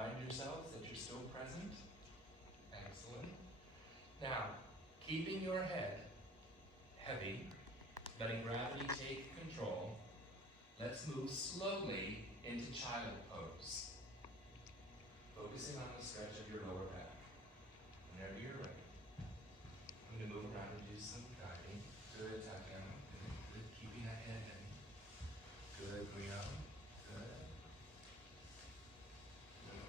Remind yourselves that you're still present. Excellent. Now, keeping your head heavy, letting gravity take control, let's move slowly into child pose. Focusing on the stretch of your lower back. Whenever you're ready. I'm going to move around and do some guiding. Good, Tatiana. Good. Keeping that head heavy. Good, Brianna. Good. Good.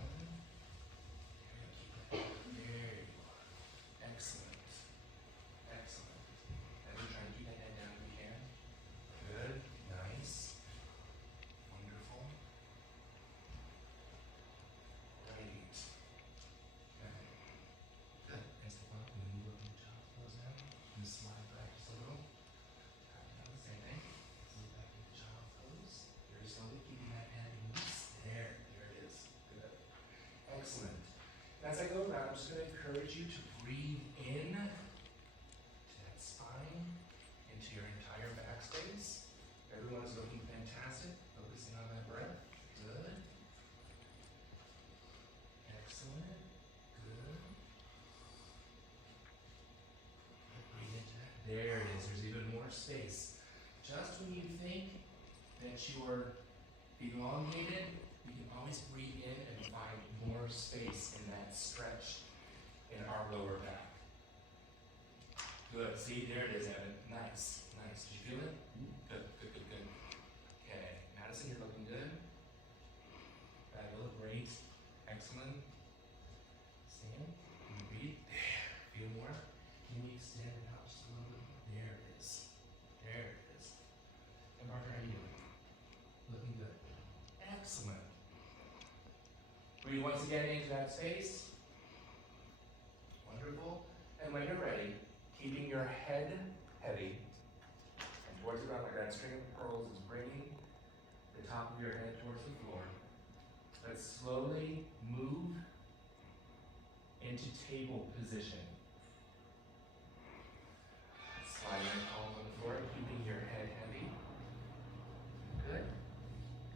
There you are. Excellent. Excellent. And we're trying to keep that head down if we can. Good. Nice. Wonderful. Great. Good. Nice to walk. We're going to move up in the child's pose now. And slide back just a little. Same thing. Move back into child's pose. Very slowly, keeping that head loose. There it is. Good. Excellent. And as I go around, I'm just going to encourage you to breathe in to that spine, into your entire back space. Everyone's looking fantastic. Focusing on that breath. Good. Excellent. Good. Breathe into that. There it is. There's even more space. Just when you think that you're elongated, you can always breathe in and find more space in that stretch in our lower back. Good. See, there it is, Evan. Nice. Nice. Did you feel it? Good, good, good, good. Okay. Madison, you're looking good. You look great. Excellent. Sam, can you breathe? There. Feel more? Can you extend it out just a little bit? There it is. There it is. And Parker, how are you doing? Looking good. Excellent. Breathe once again into that space. Wonderful. And when you're ready, keeping your head heavy and towards the ground like that string of pearls is bringing the top of your head towards the floor. Let's slowly move into table position. Slide your palms on the floor, keeping your head heavy. Good.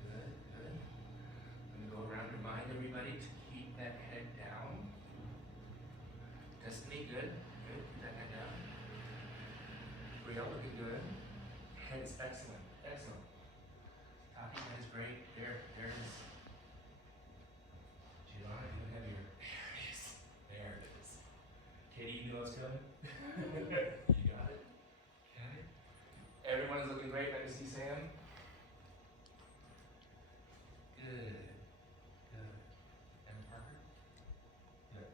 Good, good. I'm going to go around and remind everybody to keep that head down. Destiny, good. Good. Keep that head down. Brielle, looking good. Head's excellent. Excellent. Tati, head's great. There it is. Giovanna, even heavier. There it is. There it is. Katie, you know what's coming? You got it. Okay. Everyone is looking great. Let me see Sam. Good. Good. And Parker? Good.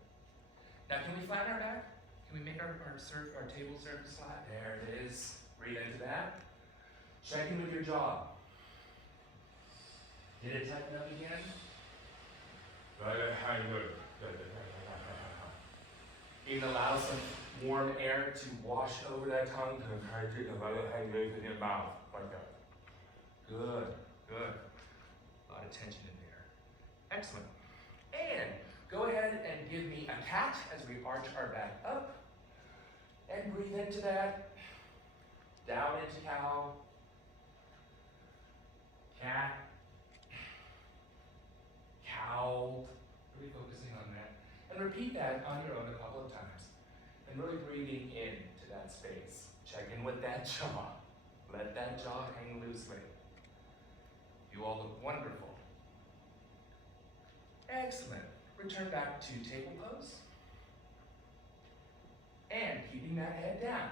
Now, can we flatten our back? Can we make our table surface flat? There it is. Breathe into that. Check in with your jaw. Did it tighten up again? Good. Even allow some warm air to wash over that tongue. In your mouth. Like that. Good. Good. A lot of tension in there. Excellent. And go ahead and give me a cat as we arch our back up. And breathe into that. Down into cow. Cat. Cow. Really focusing on that. And repeat that on your own a couple of times. And really breathing into that space. Check in with that jaw. Let that jaw hang loosely. You all look wonderful. Excellent. Return back to table pose. And keeping that head down.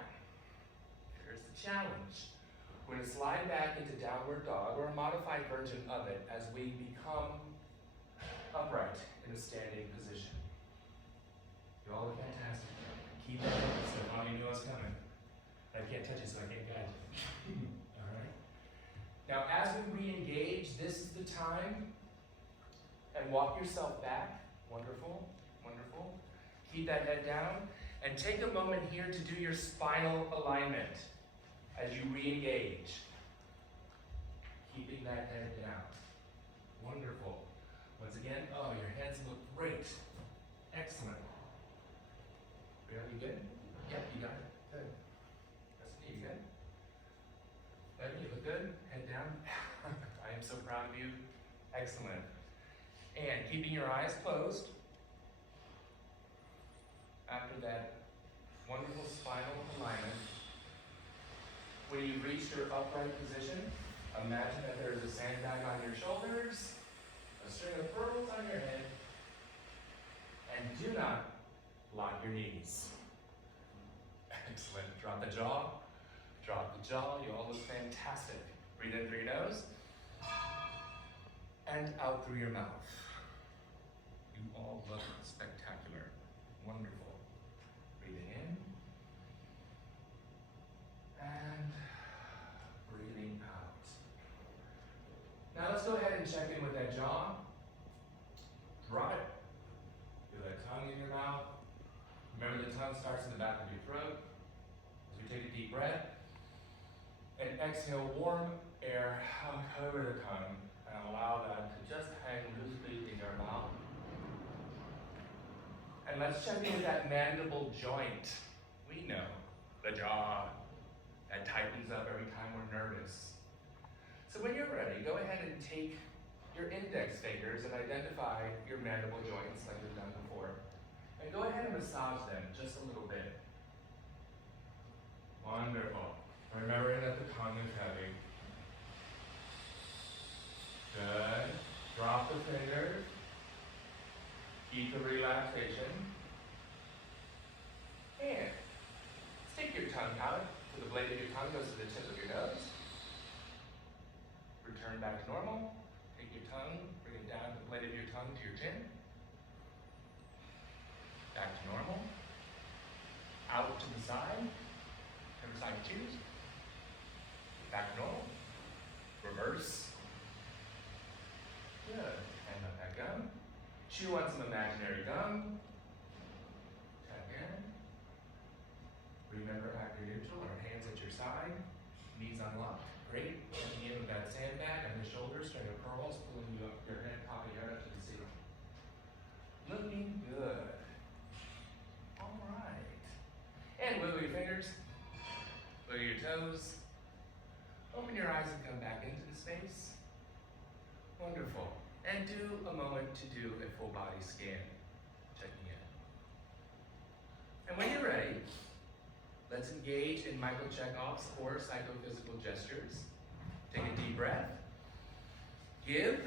Here's the challenge. We're going to slide back into downward dog or a modified version of it as we become upright in a standing position. You all look fantastic. Keep that in. Stephanie knew I was coming. I can't touch it, so I can't guide you. All right. Now, as we re-engage, this is the time. And walk yourself back. Wonderful. Wonderful. Keep that head down. And take a moment here to do your spinal alignment as you re-engage. Keeping that head down. Wonderful. Once again, oh, your heads look great. Excellent. Are you good? Yep, you got it. Good. That's me, you good? Evan, you look good. Head down. I am so proud of you. Excellent. And keeping your eyes closed, after that wonderful spinal alignment, when you've reached your upright position, imagine that there is a sandbag on your shoulders, a string of pearls on your head, and do not lock your knees. Excellent. Drop the jaw. Drop the jaw. You all look fantastic. Breathe in through your nose and out through your mouth. You all look spectacular. Wonderful. Breathing in and breathing out. Now let's go ahead and check in with that jaw. Drop it. Feel that tongue in your mouth. Remember, the tongue starts in the back of your throat. As we take a deep breath and exhale warm air out over the tongue and allow that to just hang loosely in your mouth. And let's check in with that mandible joint. We know the jaw that tightens up every time we're nervous. So when you're ready, go ahead and take your index fingers and identify your mandible joints like we've done before. And go ahead and massage them just a little bit. Wonderful. Remembering that the tongue is heavy. Good. Drop the fingers. Keep the relaxation. And stick your tongue out so the blade of your tongue goes to the tip of your nose. Return back to normal. Take your tongue, bring it down the blade of your tongue to your chin. Back to normal. Out to the side. Whichever side you choose. Back to normal. Reverse. Good. Hand up that gum. Chew on some imaginary gum. Tap in. Remember actor neutral, or hands at your side. Knees unlocked. Great. Checking in with that sandbag on the shoulders, string of pearls, pulling you up your head, top of your head up to the ceiling. Looking good. All right. And wiggle your fingers. Wiggle your toes. Open your eyes and come back into the space. Wonderful. And do a moment to do a full body scan. Checking in. And when you're ready, let's engage in Michael Chekhov's 4 psychophysical gestures. Take a deep breath. Give.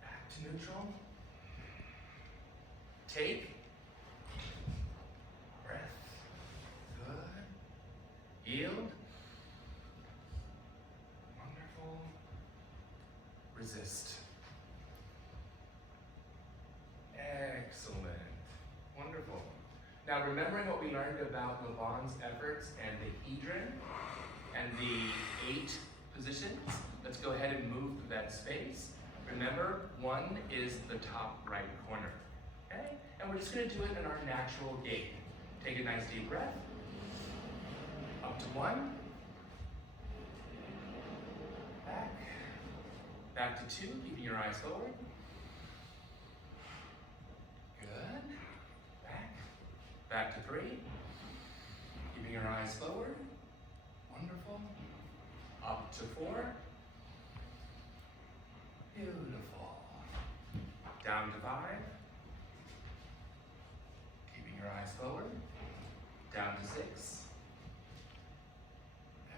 Back to neutral. Take. Breath. Good. Yield. Wonderful. Resist. Excellent. Wonderful. Now, remembering what we learned about Laban's efforts and the hedron and the 8 positions, let's go ahead and move to that space. Remember, 1 is the top right corner. Okay? And we're just going to do it in our natural gait. Take a nice deep breath. Up to 1. Back. Back to 2, keeping your eyes forward. Good. Back. Back to 3. Keeping your eyes forward. Wonderful. Up to 4. Beautiful. Down to 5. Keeping your eyes forward. Down to 6.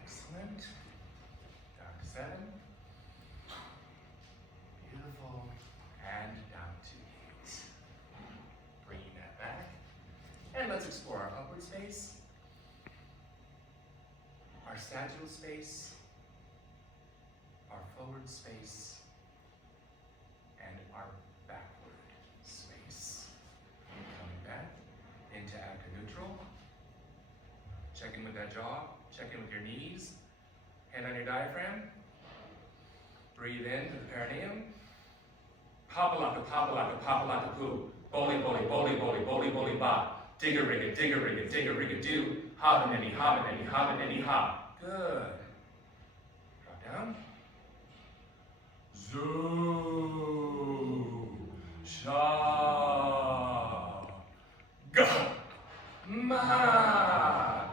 Excellent. Down to 7. Beautiful. And down to 8. Bringing that back. And let's explore our upward space, our sagittal space, our forward space, and our backward space. Coming back into actor neutral. Check in with that jaw. Check in with your knees. Hand on your diaphragm. Breathe in to the perineum. Papalaka, papalaka, papalaka poo. Boli, boli, boli, boli, boli, boli, ba. Digga-rigga, digga-rigga, digga-rigga, do. Hobbin-any, hobbin-any, hobbin-any, hop. Good. Drop down. Zoo. Sha. Ga. Ma.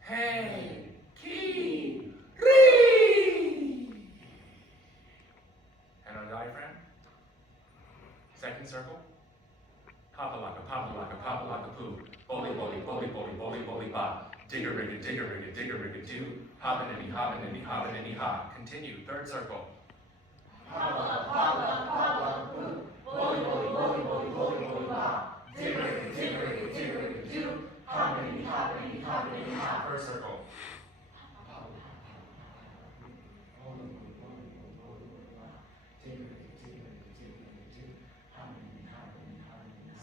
Hey. Ki. Ri. Second circle. Papa laka poo. Boli, boli, boli, boli, boli, boli, ba. Digger-rigga, digger-rigga, digger-rigga, do. Hobbin-inny, hobbin-inny, hobbin-inny, ha. Continue. Third circle. Papa, poo. Boli, boli, boli, boli, boli, boli, ba. Digger-rigga, digger-rigga, digger-rigga, do. Hobbin-inny, hobbin-inny, hobbin-inny, ha. First circle.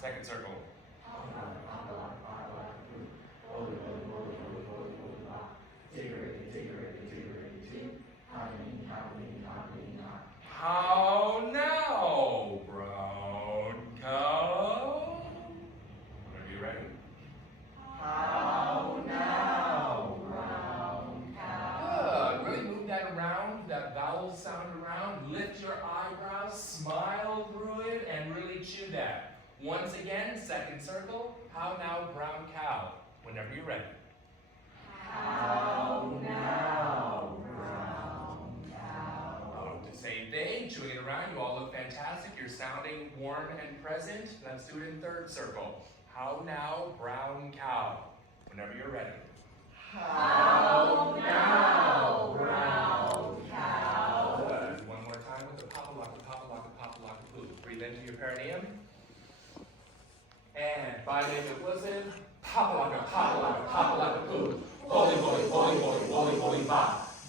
Second circle. How now, brown cow? Are you ready? How now, brown cow? Good. Really move that around, that vowel sound around. Lift your eyebrows, smile through it, and really chew that. Once again, second circle. How now, brown cow? Whenever you're ready. How now, brown cow? The same thing, chewing it around. You all look fantastic. You're sounding warm and present. Let's do it in third circle. How now, brown cow? Whenever you're ready. How now, brown cow? Good. One more time with the papa laka poo. Breathe into your perineum. And by name of listen, papa laka poo. Boli, boli, boli, boli, boli, boli, ba.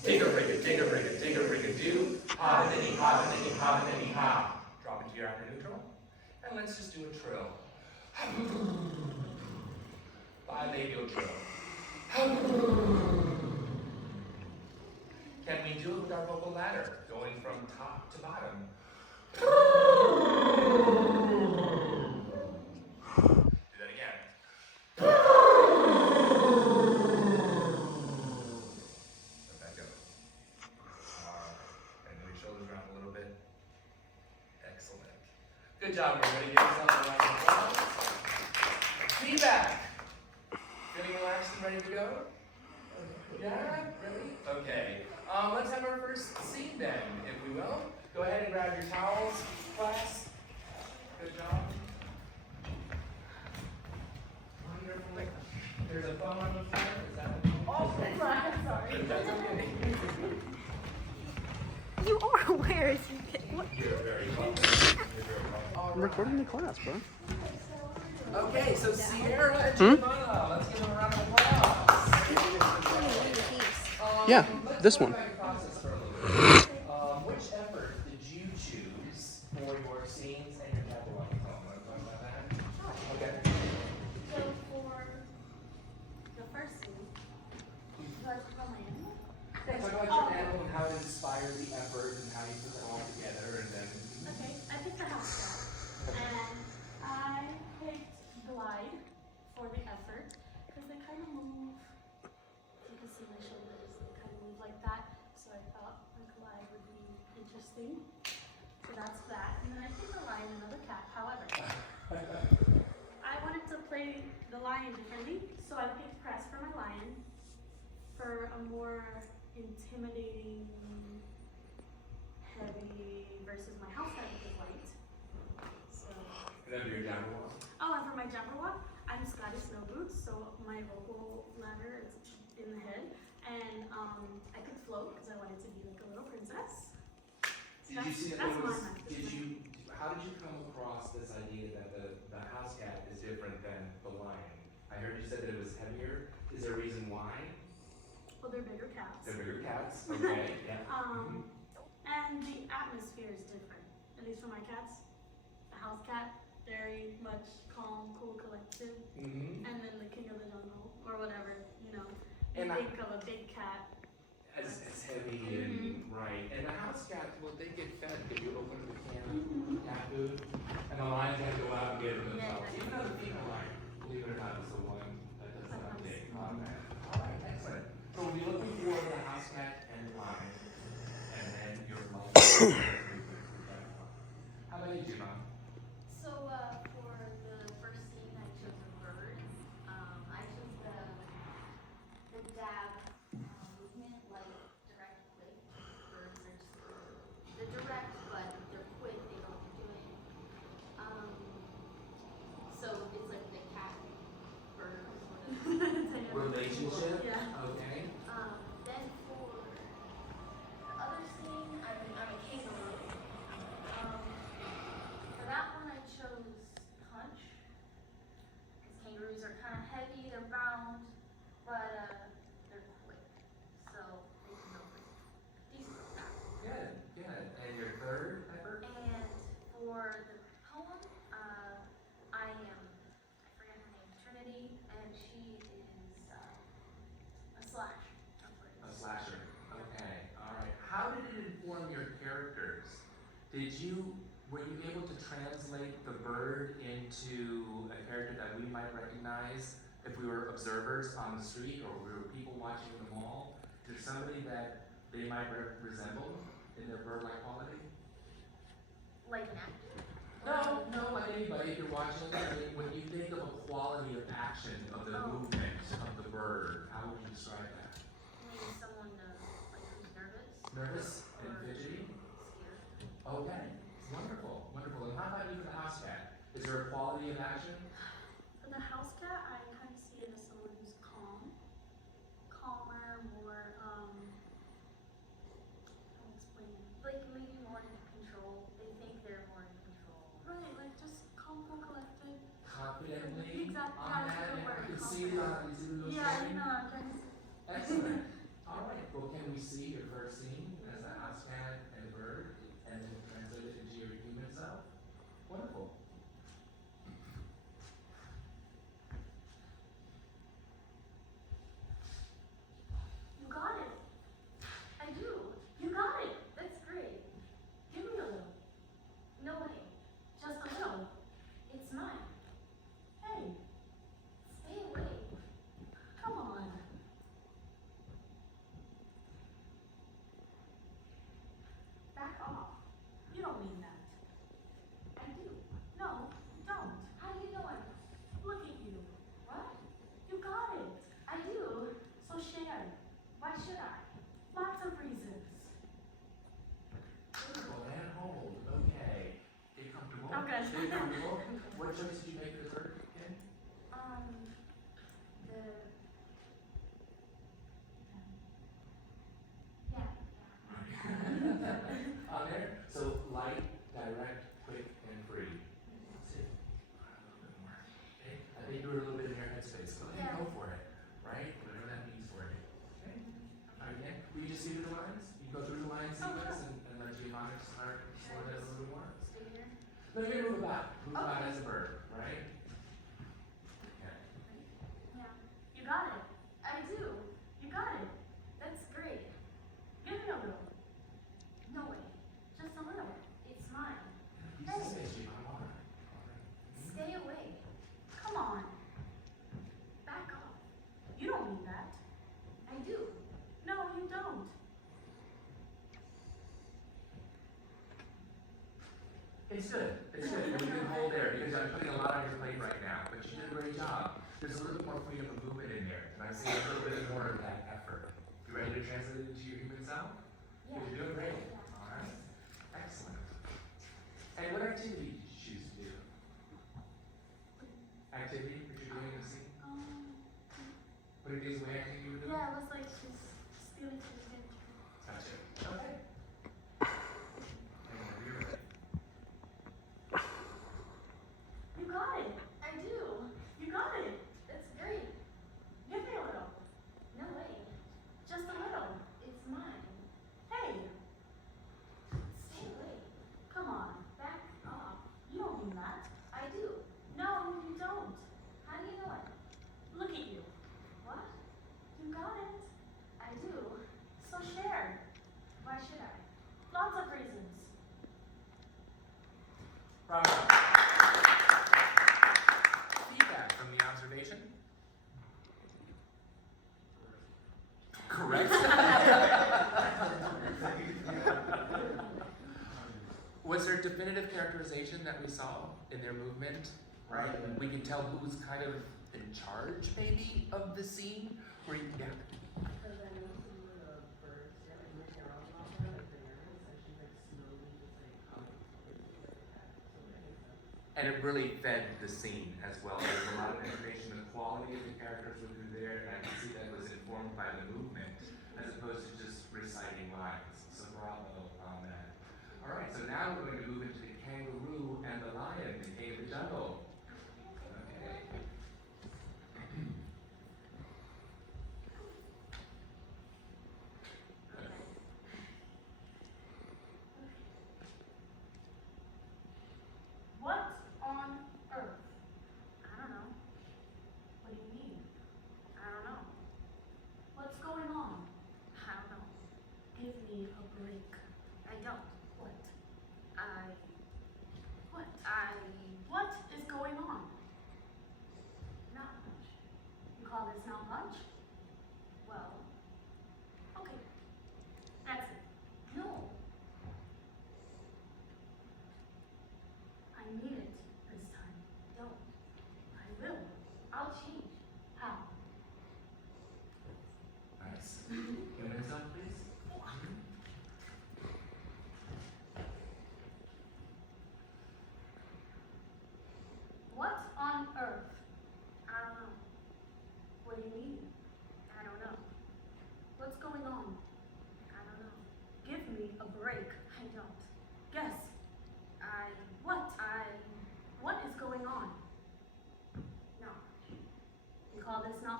Digger-rigga, digger-rigga, digger-rigga, do. Hobbin-inny, hobbin-inny, hobbin-inny, ha. Drop into your outer neutral. And let's just do a trill. Bilabial trill. Can we do it with our vocal ladder, going from top to bottom? Do that again. Let that go. And move your shoulders around a little bit. Excellent. Good job, everybody. Give yourself a round of applause. Feedback. Feeling relaxed and ready to go? Yeah? Really? Okay. Let's have our first scene then, if we will. Go ahead and grab your towels, class. Good job. Wonderful. There's a phone on the floor. Is that Oh, that's right. I'm sorry. That's okay. You are aware. What? You're very welcome. I'm recording the class, bro. Okay, so Sierra and Giovanna, let's give them a round of applause. Yeah, this one. Which effort did you choose for your scenes and your Jabberwocky poem? Want to talk about that? Okay. So for the first scene, you guys talk about my animal? Yeah, talk about your animal and how it inspired the effort and how you put that all together and then... Okay, I picked the house cat, and I picked glide for the effort because they kind of move. You can see my shoulders; they kind of move like that. So I thought a glide would be interesting. So that's that. And then I picked a lion and another cat. However, I wanted to play the lion differently, so I picked Crest for my lion for a more intimidating, heavy versus my house cat, which is white. So. And then do your Jabberwocky. Oh, and for my Jabberwock, I'm Scottish Snow Boots, so my vocal ladder is in the head, and I could float because I wanted to be like a little princess. Did you see that That's there was, mine. how did you come across this idea that the house cat is different than the lion? I heard you said that it was heavier. Is there a reason why? Well, they're bigger cats. They're bigger cats, okay, yeah. And the atmosphere is different, at least for my cats. The house cat, very much calm, cool, collective. Mm-hmm. And then the king of the jungle, or whatever, you know. You And think of a big cat. as heavy and right. And the house cat, well, they get fed. If you open the can of cat food, and the lions have to go out and get it themselves. Even though the female lion, believe it or not, is the one that does not dig on that. All right, excellent. So we'll be looking for the house cat and the lion, and then your lion. How about you, Mom? So for the first scene, I chose a bird. I chose the dab movement, like direct, quick. Birds are just they're direct, but they're quick. They know what they're doing. slash. A slasher. Okay. All right. How did it inform your characters? Were you able to translate the bird into a character that we might recognize if we were observers on the street or we were people watching the mall? Is there somebody that they might resemble in their bird-like quality? Like an actor? No, like anybody. If you're watching, I mean, when you think of a quality of action of the movement of the bird, how would you describe that? Maybe someone like who's nervous? Nervous and Or fidgety? scared. Okay, wonderful, wonderful. And how about you for the house cat? Is there a quality of action? For the house cat, I kind of see it as someone who's calmer, more, how to explain it? Like maybe more in control. They think they're more in control. Right, like just calm, cool, collected. Confidently Exactly, on yeah, that, that's the and word, you can see it on these little Yeah, screen. I'm trying to say. Excellent. All right. Well, can we see your first scene as the house cat and the bird, and then translate it into your human self? Wonderful. You got it. I do. You got it. That's great. Give me a little. No way. Just a little. It's mine. Hey, Stay away. come on. Back off. You don't mean that. I do. No, you don't. How do you know I'm? Look at you. What? You got it. I do. So share. Why should I? Lots of reasons. Wonderful. And hold. Okay. Get comfortable. Okay. Get comfortable. What choice did you make for the bird again? The. Yeah. On there. So light, direct, quick, and free. That's it. A little bit more. Okay. I think you were a little bit in your headspace. Go ahead and go for it. Right? Whatever that means for you. Okay. Again, will you just give me the lines? You can go through the line sequence and let Giovanni start explore that a little bit more. Stay here. No, you're gonna move about. Move about as a bird, right? Okay. Yeah. You got it. I do. You got it. That's great. Give me a little. No way. Just a little. It's mine. You can say Giovanni. All right. Stay away. Come on. Back off. You don't mean that. I do. No, you don't. It's good. It's good. And you can hold there because I'm putting a lot on your plate right now. But you did a great job. There's a little bit more freedom of movement in there. And I see a little bit more of that effort. You ready to translate it to your human self? Yeah. You're doing great. Yeah. All right. Excellent. And what activity did you choose to do? Activity that you're doing in the scene? What it is way activity you were doing? Yeah, it was like she's stealing from the picture. Gotcha. Okay. And whenever you're ready. You got it. I do. You got it. That's great. Give me a little. No way. Just a little. It's mine. Hey, Stay away. come on. Back off. You don't mean that. I do. No, you don't. How do you know it? Look at you. What? You got it. I do. So share. Why should I? Lots of reasons. Bravo. Feedback from the observation? Correct. Was there definitive characterization that we saw in their movement? Right? We can tell who's kind of in charge, maybe, of the scene? Where you, yeah. Because I know some of the birds, yeah, like when they're all off her, like the nervous, and she's like slowly just like And it really fed the scene as well. There was a lot of information. The quality of the characters were through there, and I can see that was informed by the movement as opposed to just reciting lines. So bravo on that. All right, so now we're going to move into the kangaroo and the lion, the king of the jungle. Okay. What on earth? I don't know. What do you mean? I don't know. What's going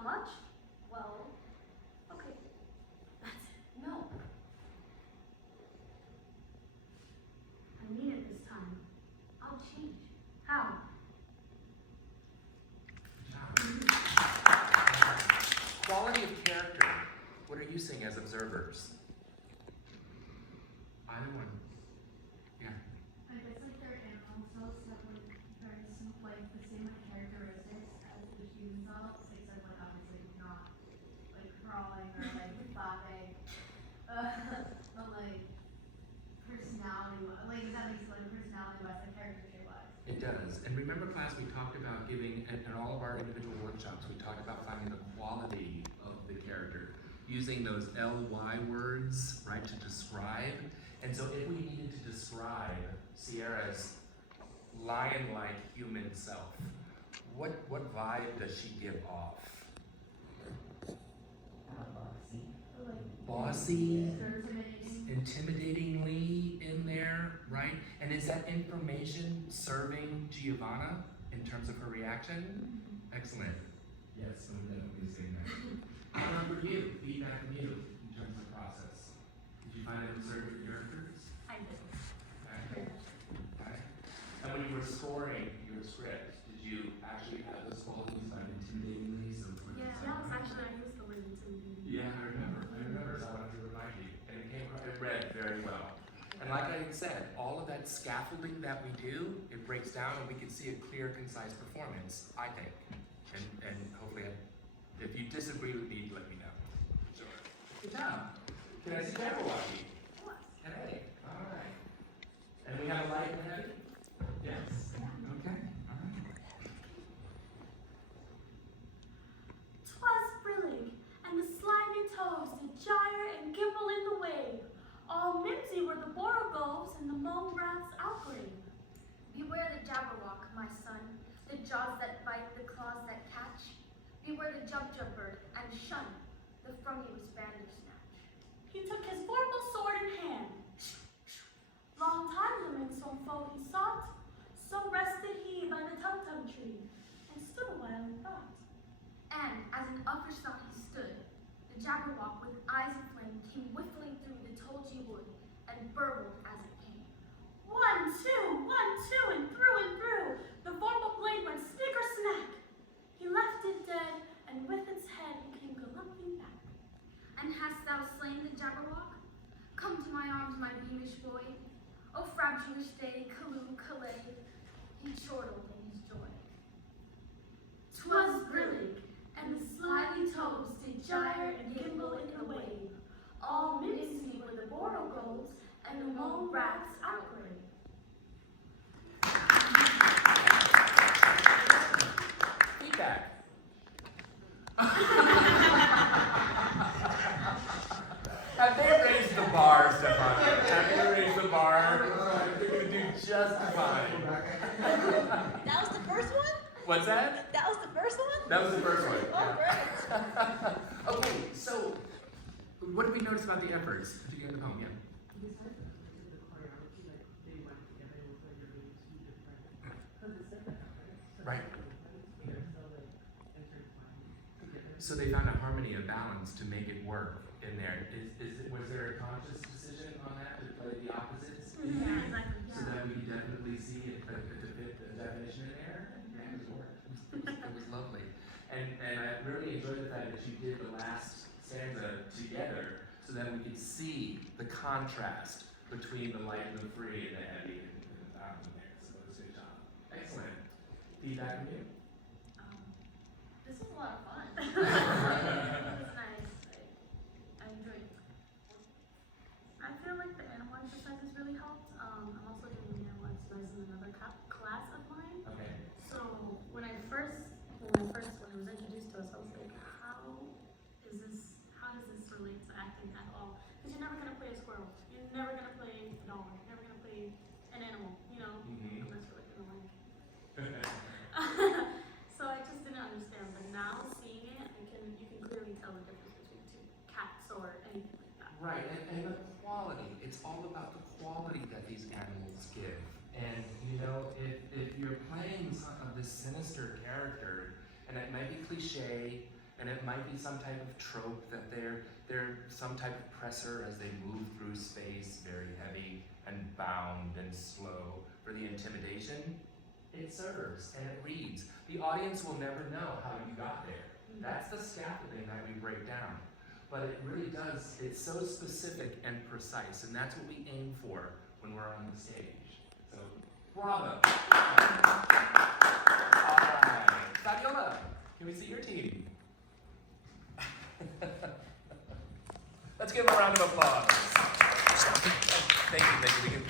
Not much? Well, okay. That's it. No. I mean it this time. I'll change. How? Quality of character. What are you seeing as observers? Either one. Yeah. I guess like their animal cells have like very like the same like characteristics as the human cells, except like obviously not like crawling or like flapping, but like personality, like that makes like personality wise, like character trait wise. It does. And remember, class, we talked about giving, in all of our individual workshops, we talked about finding the quality of the character, using those LY words, right, to describe. And so if we needed to describe Sierra's lion-like human self, what vibe does she give off? Bossy, intimidatingly in there, right? And is that information serving Giovanna in terms of her reaction? Excellent. Yes, I'm definitely seeing that. How about for you? Feedback from you in terms of process. Did you find it serving characters? I did. Okay. Okay. And when you were scoring your script, did you actually have those qualities like intimidatingly? So Yeah, actually I used the word intimidating. yeah, I remember, so I wanted to remind you. And it read very well. And like I had said, all of that scaffolding that we do, it breaks down and we can see a clear, concise performance, I think. And hopefully, if you disagree with me, let me know. Sure. Good job. Can I see Jabberwocky? Hey, all right. And we have a light and heavy? Yes. Okay, all right. 'Twas brillig, and the slimy toes did gyre and gimble in the wave. All mimsy were the borogoves and the mome rats outgrave. Beware the Jabberwock, my son, the jaws that bite, the claws that catch. Beware the bird, and shun the frumious bandersnatch. He took his vorpal sword in hand. Long time the minsome foe he sought, so rested he by the tum-tum tree, and stood a while in thought. And as an upper sun he stood, the Jabberwock with eyes aflame came whiffling through the tulgey wood, and burbled as it came. 1, 2, and through, the vorpal blade went snicker-snack. He left it dead, and with its head he came galumphing back. And hast thou slain the Jabberwock? Come to my arms, my beamish boy. O frabjouish day, Callooh, Calais, he chortled in his joy. 'Twas brillig, and the slimy toes did gyre and gimble in the wave. All mimsy were the borogoves, and the mole rats outgrave. Feedback. Have they raised the bar, Stefano? Have they raised the bar? You're going to do just fine. That was the first one? What's that? That was the first one? That was the first one. Oh, Yeah. Okay, so what did we notice about the efforts to get in the poem? Yeah. You said that the choreography, like they went together and it was like you're doing two different. Because it said that, right? Right. So like intertwined together. So they found a harmony, a balance to make it work in there. Was there a conscious decision on that to play the opposites? in Yeah, there? exactly. So that we could definitely see it to fit the definition in there? Yeah, it worked. It was lovely. And I really enjoyed the fact that you did the last stanza together so that we could see the contrast between the light and the free and the heavy and the out in there. So it was a good job. Excellent. Feedback from you? This was a lot of fun. It was nice. I enjoyed it. I feel like the animal exercises really helped. I'm also doing the animal exercise in another class of mine. Okay. So when it was introduced to us, I was like, how does this relate to acting at all? Because you're never gonna play a squirrel. You're never gonna play a dog. You're never gonna play an animal, you know? Mhm. Unless you're like in a link. So I just didn't understand, but now seeing it, you can clearly tell the difference between two cats or anything like that. Right, and the quality. It's all about the quality that these animals give. And you know, if you're playing this sinister character, and it might be cliche, And it might be some type of trope that they're some type of presser as they move through space, very heavy and bound and slow for the intimidation. It serves and it reads. The audience will never know how you got there. That's the scaffolding that we break down. But it really does, it's so specific and precise, and that's what we aim for when we're on the stage. So, bravo. All right. Fabiola, can we see your team? Let's give them a round of applause. Thank you. We can